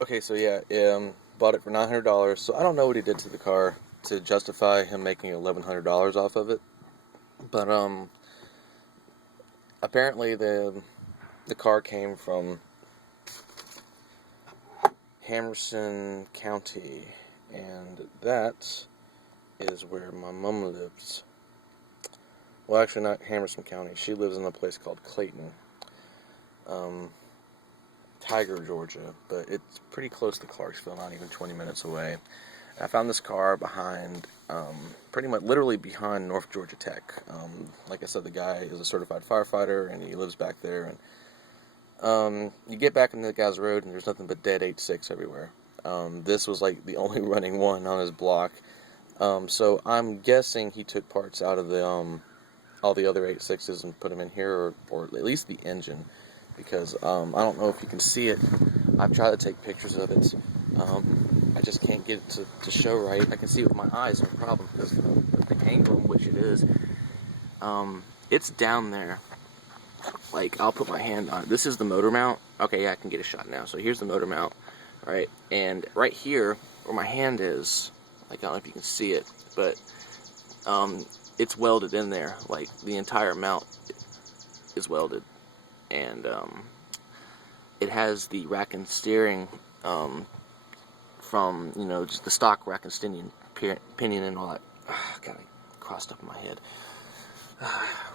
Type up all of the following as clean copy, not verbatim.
Okay, so yeah, bought it for $900. So I don't know what he did to the car to justify him making $1,100 off of it. But apparently the car came from Hamilton County, and that is where my mom lives. Well, actually, not Hamilton County. She lives in a place called Clayton, Tiger, Georgia, but it's pretty close to Clarksville, not even 20 minutes away. I found this car behind, pretty much, literally behind North Georgia Tech. Like I said, the guy is a certified firefighter, and he lives back there. And you get back into the guy's road, and there's nothing but dead 86 everywhere. This was like the only running one on his block. So I'm guessing he took parts out of the all the other 86s and put them in here, or at least the engine, because I don't know if you can see it. I've tried to take pictures of it. I just can't get it to show right. I can see it with my eyes, no problem, because of the angle in which it is. It's down there. Like, I'll put my hand on it. This is the motor mount. Okay, yeah, I can get a shot now. So here's the motor mount, right? And right here, where my hand is, like, I don't know if you can see it, but it's welded in there. Like, the entire mount is welded. And it has the rack and steering from, you know, just the stock rack and steering pinion and all that. Got it crossed up in my head.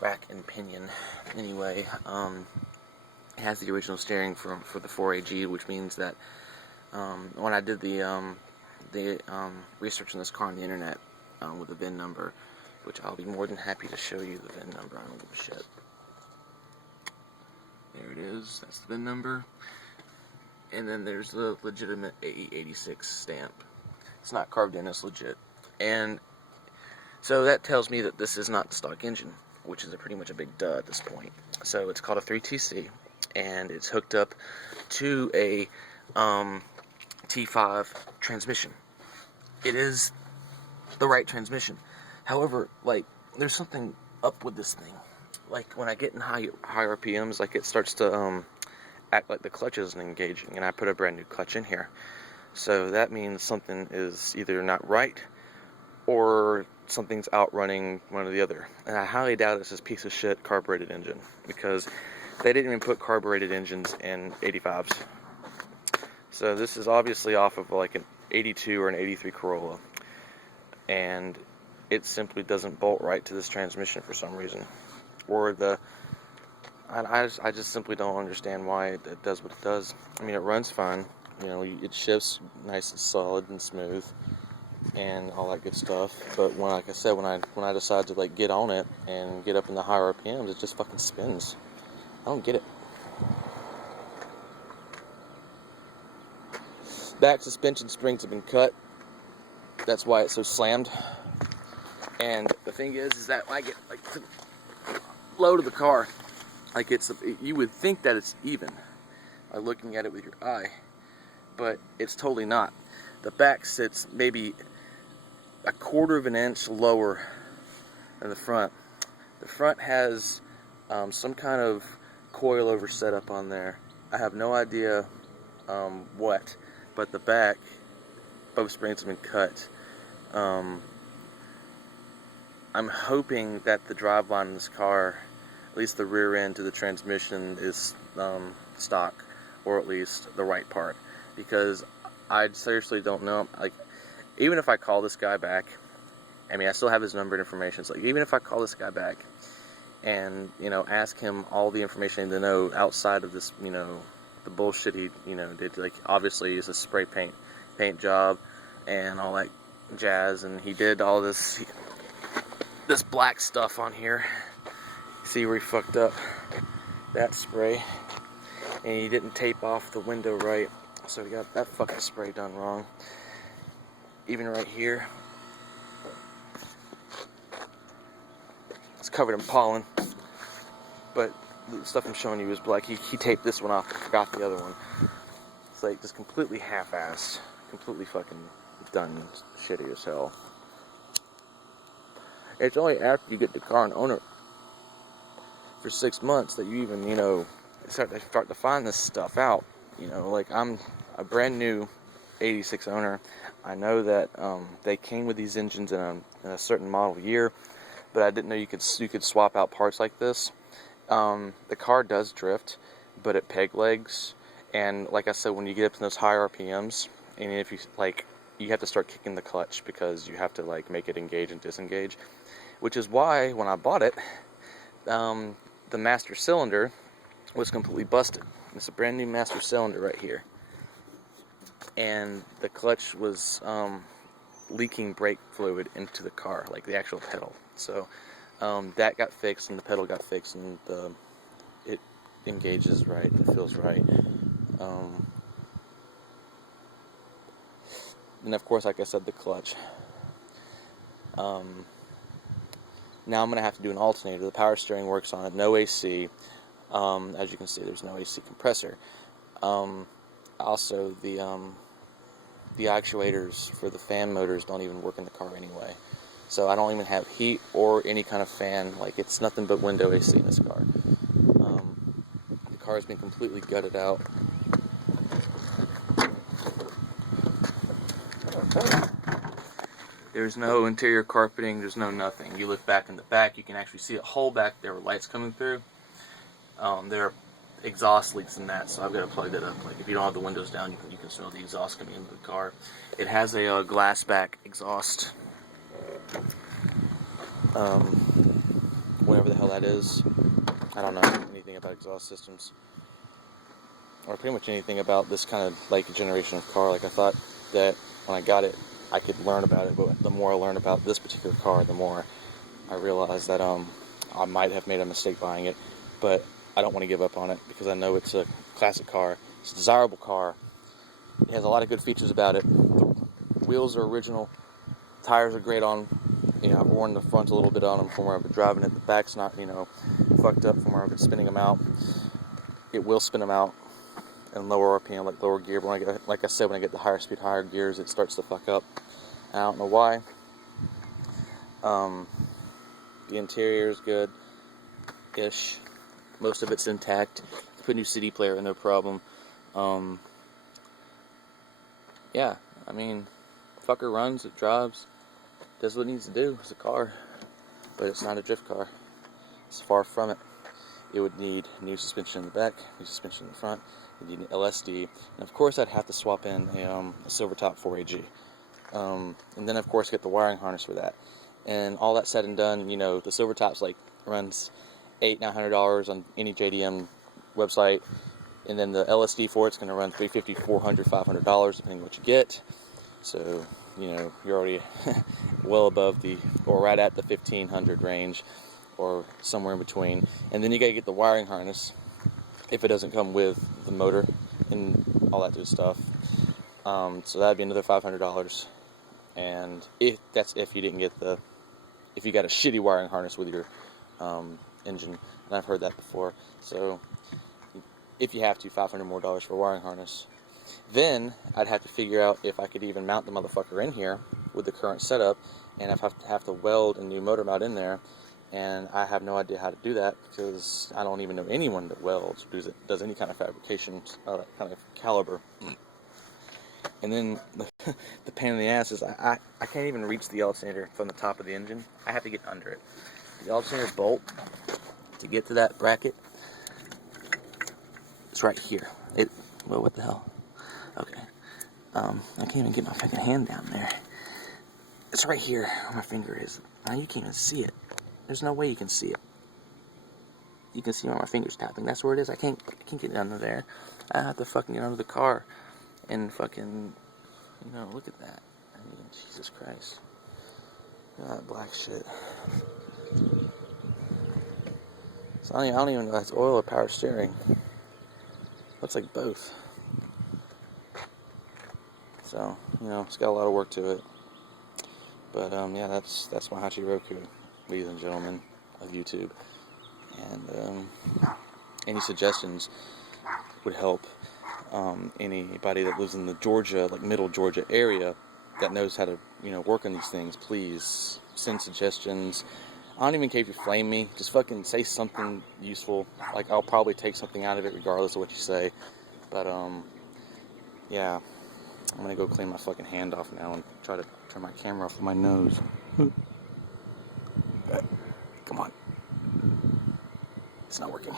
Rack and pinion. Anyway, it has the original steering for the 4AG, which means that when I did the research on this car on the internet with the VIN number, which I'll be more than happy to show you the VIN number. I don't give a shit. There it is. That's the VIN number. And then there's the legitimate AE86 stamp. It's not carved in, it's legit. And so that tells me that this is not the stock engine, which is pretty much a big duh at this point. So it's called a 3TC, and it's hooked up to a T5 transmission. It is the right transmission. However, like, there's something up with this thing. Like, when I get in high RPMs, like, it starts to act like the clutch isn't engaging, and I put a brand new clutch in here. So that means something is either not right, or something's outrunning one or the other. And I highly doubt it's this piece of shit carbureted engine, because they didn't even put carbureted engines in 85s. So this is obviously off of like an 82 or an 83 Corolla, and it simply doesn't bolt right to this transmission for some reason. Or I just simply don't understand why it does what it does. I mean, it runs fine, you know, it shifts nice and solid and smooth and all that good stuff, but when, like I said, when I decide to like get on it and get up in the higher RPMs, it just fucking spins. I don't get it. Back suspension springs have been cut. That's why it's so slammed. And the thing is that when I get like to the low to the car, like you would think that it's even by looking at it with your eye, but it's totally not. The back sits maybe a quarter of an inch lower than the front. The front has some kind of coilover setup on there. I have no idea what, but the back, both springs have been cut. I'm hoping that the driveline in this car, at least the rear end to the transmission, is stock, or at least the right part, because I seriously don't know. Like, even if I call this guy back, I mean, I still have his number and information, so like, even if I call this guy back and, you know, ask him all the information I need to know outside of this, you know, the bullshit he, you know, did, like, obviously it's a spray paint job and all that jazz, and he did all this black stuff on here. See where he fucked up that spray, and he didn't tape off the window right, so he got that fucking spray done wrong. Even right here, it's covered in pollen, but the stuff I'm showing you is black. He taped this one off, forgot the other one. It's like just completely half-assed, completely fucking done shitty as hell. It's only after you get the car and own it for 6 months that you even, you know, start to find this stuff out. You know, like, I'm a brand new 86 owner, I know that they came with these engines in a certain model year, but I didn't know you could swap out parts like this. The car does drift, but it peg legs, and like I said, when you get up to those high RPMs, and if you you have to start kicking the clutch because you have to make it engage and disengage, which is why when I bought it, the master cylinder was completely busted. It's a brand new master cylinder right here, and the clutch was leaking brake fluid into the car, like the actual pedal. So that got fixed, and the pedal got fixed, and it engages right, it feels right. And of course, like I said, the clutch. Now I'm going to have to do an alternator. The power steering works on it, no AC. As you can see, there's no AC compressor. Also, the actuators for the fan motors don't even work in the car anyway. So I don't even have heat or any kind of fan. It's nothing but window AC in this car. The car has been completely gutted out. There's no interior carpeting, there's no nothing. You look back in the back, you can actually see a hole back there with lights coming through. There are exhaust leaks in that, so I've got to plug that up. If you don't have the windows down, you can smell the exhaust coming into the car. It has a glass back exhaust. Whatever the hell that is. I don't know anything about exhaust systems, or pretty much anything about this kind of generation of car. I thought that when I got it, I could learn about it, but the more I learn about this particular car, the more I realize that I might have made a mistake buying it, but I don't want to give up on it because I know it's a classic car. It's a desirable car. It has a lot of good features about it. The wheels are original. Tires are great on. I've worn the front a little bit on them from where I've been driving it. The back's not, fucked up from where I've been spinning them out. It will spin them out in lower RPM, lower gear. But like I said, when I get the higher speed, higher gears, it starts to fuck up. I don't know why. The interior is good-ish. Most of it's intact. Put a new CD player in, no problem. Yeah, fucker runs, it drives, does what it needs to do. It's a car, but it's not a drift car. It's far from it. It would need new suspension in the back, new suspension in the front. It would need an LSD, and of course I'd have to swap in a silver top 4AG. And then of course get the wiring harness for that. And all that said and done, the silver top's runs $800-900 on any JDM website, and then the LSD for it's going to run $350, $400, $500 depending on what you get. So you're already well above or right at the $1,500 range, or somewhere in between. And then you got to get the wiring harness if it doesn't come with the motor and all that good stuff. So that'd be another $500. And that's if you didn't get if you got a shitty wiring harness with your engine, and I've heard that before. So if you have to, $500 more for a wiring harness. Then I'd have to figure out if I could even mount the motherfucker in here with the current setup, and I'd have to weld a new motor mount in there, and I have no idea how to do that because I don't even know anyone that welds or does any kind of fabrication that kind of caliber. And then the pain in the ass is I can't even reach the alternator from the top of the engine. I have to get under it. The alternator bolt to get to that bracket, it's right here. Well, what the hell? Okay. I can't even get my fucking hand down there. It's right here where my finger is. Now you can't even see it. There's no way you can see it. You can see where my finger's tapping. That's where it is. I can't get under there. I have to fucking get under the car and fucking, look at that. Jesus Christ. Look at that black shit. So I don't even know if that's oil or power steering. Looks like both. So, it's got a lot of work to it. But, yeah, that's my Hachi Roku, ladies and gentlemen of YouTube. And, any suggestions would help. Anybody that lives in the Georgia, middle Georgia area that knows how to, work on these things, please send suggestions. I don't even care if you flame me. Just fucking say something useful. I'll probably take something out of it regardless of what you say. But, yeah, I'm gonna go clean my fucking hand off now and try to turn my camera off with my nose. Come on. It's not working.